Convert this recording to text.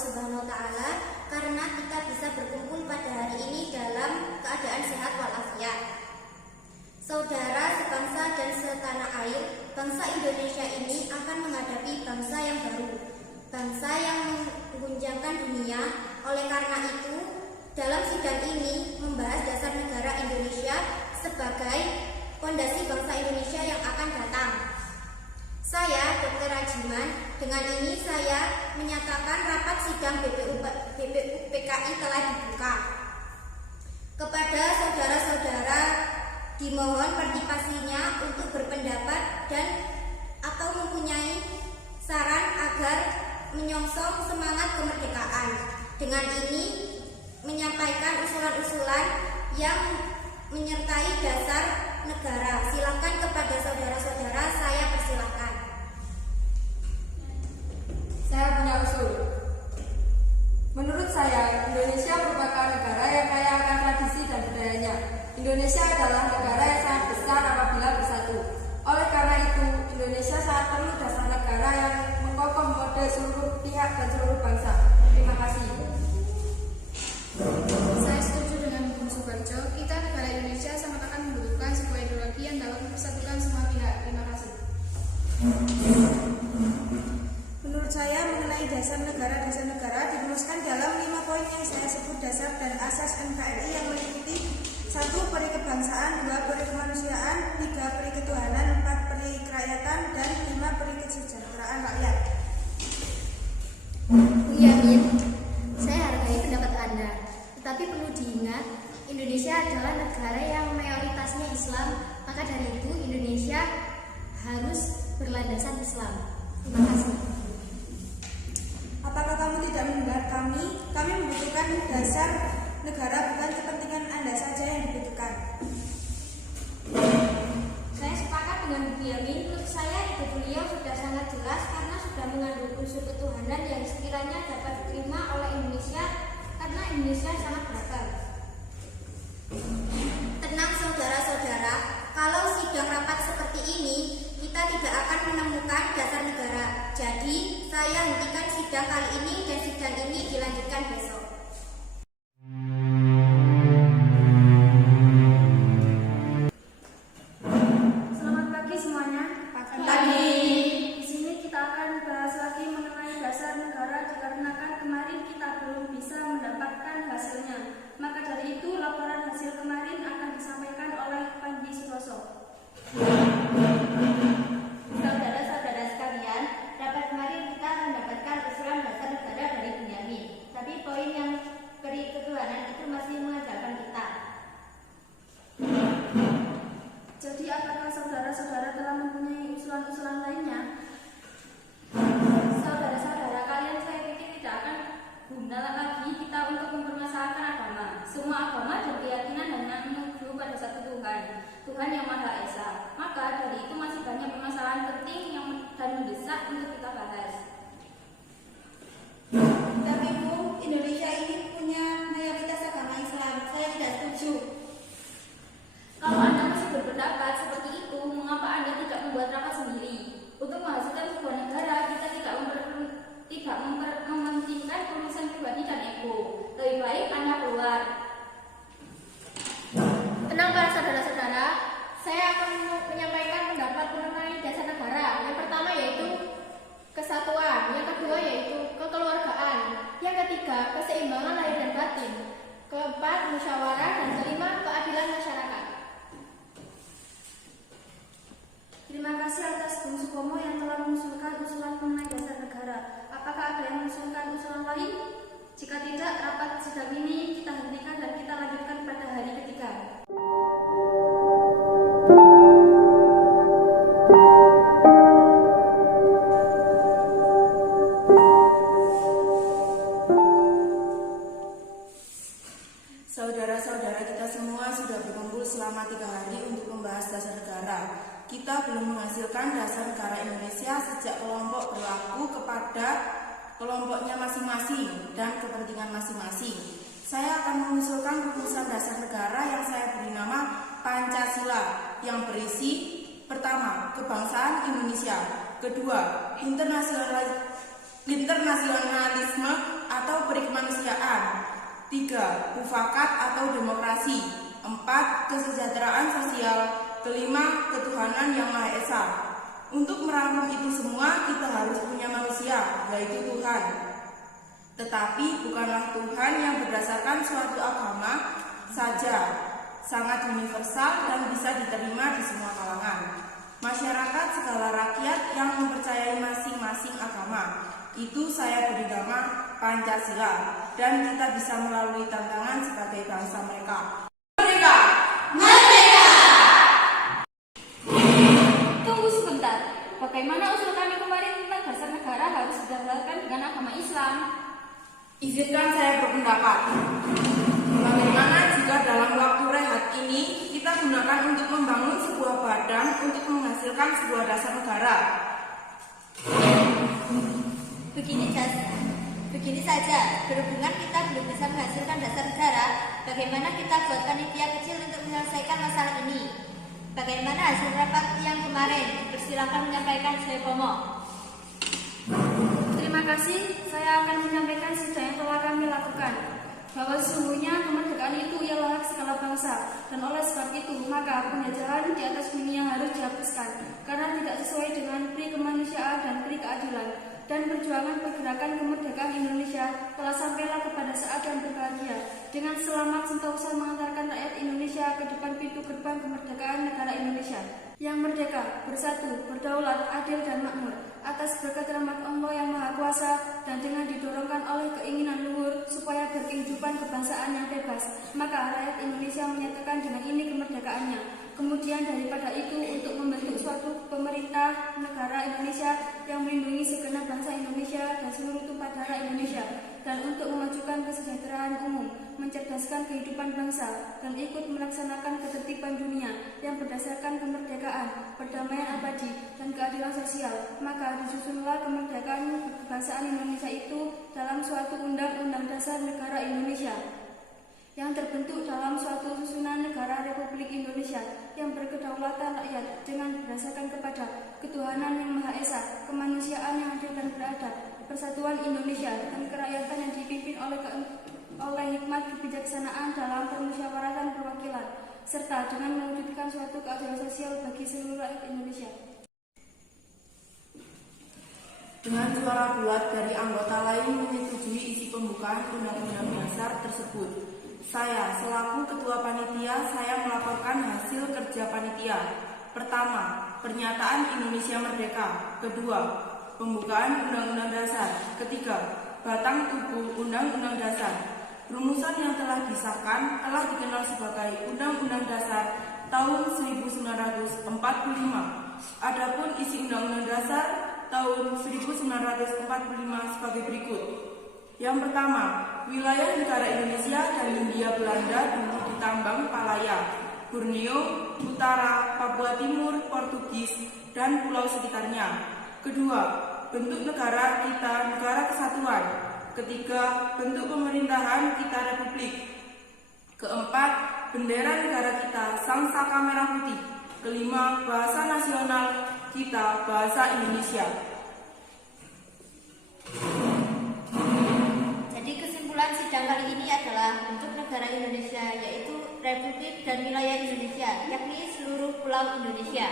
Subhanahu wa Ta'ala karena kita bisa berkumpul pada hari ini dalam keadaan sehat walafiat. Saudara sebangsa dan setanah air, bangsa Indonesia ini akan menghadapi bangsa yang baru, bangsa yang mengguncangkan dunia. Oleh karena itu, dalam sidang ini membahas dasar negara Indonesia sebagai fondasi bangsa Indonesia yang akan datang. Saya, Dr. Rajiman, dengan ini saya menyatakan rapat sidang BPUPKI telah dibuka. Kepada saudara-saudara dimohon partisipasinya untuk berpendapat dan atau mempunyai saran agar menyongsong semangat kemerdekaan. Dengan ini menyampaikan usulan-usulan yang menyertai dasar negara. Silakan kepada saudara-saudara, saya persilahkan. Saya punya usul. Menurut saya, Indonesia merupakan negara yang kaya akan tradisi dan budayanya. Indonesia adalah negara yang sangat besar apabila bersatu. Oleh karena itu, Indonesia sangat perlu dasar negara yang mengkokoh model seluruh pihak dan seluruh bangsa. Terima kasih. Saya setuju dengan Bung Subarjo. Kita negara Indonesia sangat akan membutuhkan sebuah ideologi yang dapat mempersatukan semua pihak. Terima kasih. Menurut saya, mengenai dasar negara dirumuskan dalam 5 poin yang saya sebut dasar dan asas NKRI yang meliputi 1. Peri kebangsaan, 2. Peri kemanusiaan, 3. Peri ketuhanan, 4. Peri kerakyatan, dan 5. Peri kesejahteraan rakyat. Bung Yamin, saya hargai pendapat Anda, tetapi perlu diingat Indonesia adalah negara yang mayoritasnya Islam, maka dari itu Indonesia harus berlandasan Islam. Terima kasih. Apakah kamu tidak mendengar kami? Kami membutuhkan dasar negara, bukan kepentingan Anda saja yang dibutuhkan. Saya sepakat dengan Bu Yamin. Menurut saya ide beliau sudah sangat jelas karena sudah mengandung unsur ketuhanan yang sekiranya dapat diterima oleh Indonesia karena Indonesia sangat beragam. Tenang saudara-saudara, kalau sidang rapat seperti ini kita tidak akan menemukan dasar negara. Jadi saya hentikan sidang kali ini dan sidang ini dilanjutkan besok. Selamat pagi semuanya. Pagi. Di sini kita akan bahas lagi mengenai dasar negara dikarenakan kemarin kita belum bisa mendapatkan hasilnya. Maka dari itu laporan hasil kemarin akan disampaikan oleh Panji Suroso. Saudara-saudara sekalian, rapat kemarin kita mendapatkan usulan dasar negara dari Bung Yamin. Tapi poin yang peri ketuhanan itu masih mengajarkan kita. Jadi apakah saudara-saudara telah mempunyai usulan-usulan lainnya? Saudara-saudara, kalian saya pikir tidak akan guna lagi kita untuk mempermasalahkan agama. Semua agama dan keyakinan hanya menuju pada satu Tuhan, Tuhan yang Maha Esa. Maka dari itu masih banyak permasalahan penting dan mendesak untuk kita bahas. Tapi Bu, Indonesia ini punya mayoritas agama Islam. Saya tidak setuju. Kalau Anda masih berpendapat seperti itu, mengapa Anda tidak membuat rapat sendiri? Untuk menghasilkan sebuah negara, kita tidak mementingkan urusan pribadi dan ego. Lebih baik Anda keluar. Tenang para saudara-saudara, saya akan menyampaikan pendapat mengenai dasar negara. Yang pertama yaitu kesatuan, yang kedua yaitu kekeluargaan, yang ketiga keseimbangan lahir dan batin, keempat musyawarah, dan kelima keadilan masyarakat. Terima kasih atas Bung Sukomo yang telah mengusulkan usulan mengenai dasar negara. Apakah ada yang mengusulkan usulan lain? Jika tidak, rapat sidang ini kita hentikan dan kita lanjutkan pada hari ketiga. Saudara-saudara kita semua sudah berkumpul selama 3 hari untuk membahas dasar negara. Kita belum menghasilkan dasar negara Indonesia sejak kelompok berlaku kepada kelompoknya masing-masing dan kepentingan masing-masing. Saya akan mengusulkan rumusan dasar negara yang saya beri nama Pancasila yang berisi: pertama, kebangsaan Indonesia; kedua, internasionalisme atau perikemanusiaan. 3. Mufakat atau demokrasi. 4. Kesejahteraan sosial. 5. Ketuhanan yang Maha Esa. Untuk merangkum itu semua, kita harus punya manusia, yaitu Tuhan. Tetapi bukanlah Tuhan yang berdasarkan suatu agama saja, sangat universal dan bisa diterima di semua kalangan. Masyarakat segala rakyat yang mempercayai masing-masing agama. Itu saya beri nama Pancasila, dan kita bisa melalui tantangan sebagai bangsa mereka. Merdeka! Merdeka! Tunggu sebentar. Bagaimana usul kami kemarin tentang dasar negara harus berdasarkan dengan agama Islam? Izinkan saya berpendapat. Bagaimana jika dalam waktu rehat ini kita gunakan untuk membangun sebuah badan untuk menghasilkan sebuah dasar negara? Begini saja, berhubungan kita belum bisa menghasilkan dasar negara, bagaimana kita buat panitia kecil untuk menyelesaikan masalah ini? Bagaimana hasil rapat yang kemarin? Persilakan menyampaikan, saya Pomo. Terima kasih, saya akan menyampaikan sidang yang telah kami lakukan, bahwa sesungguhnya kemerdekaan itu ialah hak segala bangsa, dan oleh sebab itu maka penjajahan di atas dunia harus dihapuskan karena tidak sesuai dengan pri kemanusiaan dan pri keadilan. Dan perjuangan pergerakan kemerdekaan Indonesia telah sampailah kepada saat yang berbahagia dengan selamat sentosa mengantarkan rakyat Indonesia ke depan pintu gerbang kemerdekaan negara Indonesia yang merdeka, bersatu, berdaulat, adil dan makmur atas berkat rahmat Allah yang Maha Kuasa dan dengan didorongkan oleh keinginan luhur supaya berkehidupan kebangsaan yang bebas, maka rakyat Indonesia menyatakan dengan ini kemerdekaannya. Kemudian daripada itu untuk membentuk suatu pemerintah negara Indonesia yang melindungi segenap bangsa Indonesia dan seluruh tumpah darah Indonesia, dan untuk memajukan kesejahteraan umum, mencerdaskan kehidupan bangsa, dan ikut melaksanakan ketertiban dunia yang berdasarkan kemerdekaan, perdamaian abadi, dan keadilan sosial. Maka disusunlah kemerdekaan kebangsaan Indonesia itu dalam suatu undang-undang dasar negara Indonesia yang terbentuk dalam suatu susunan negara Republik Indonesia yang berkedaulatan rakyat dengan berdasarkan kepada ketuhanan yang Maha Esa, kemanusiaan yang adil dan beradab, persatuan Indonesia, dan kerakyatan yang dipimpin oleh hikmat kebijaksanaan dalam permusyawaratan perwakilan, serta dengan mewujudkan suatu keadilan sosial bagi seluruh rakyat Indonesia. Dengan suara bulat dari anggota lain menyetujui isi pembukaan Undang-Undang Dasar tersebut. Saya, selaku Ketua Panitia, saya melaporkan hasil kerja Panitia. Pertama, pernyataan Indonesia Merdeka. Kedua, pembukaan Undang-Undang Dasar. Ketiga, batang tubuh Undang-Undang Dasar. Rumusan yang telah disahkan telah dikenal sebagai Undang-Undang Dasar tahun 1945. Adapun isi Undang-Undang Dasar tahun 1945 sebagai berikut. Yang pertama, wilayah negara Indonesia dan Hindia Belanda dulu ditambang Palaya, Borneo, Utara, Papua Timur, Portugis, dan pulau sekitarnya. Kedua, bentuk negara kita negara kesatuan. Ketiga, bentuk pemerintahan kita republik. Keempat, bendera negara kita sang saka merah putih. Kelima, bahasa nasional kita bahasa Indonesia. Kesimpulan sidang kali ini adalah bentuk negara Indonesia, yaitu Republik dan wilayah Indonesia, yakni seluruh pulau Indonesia.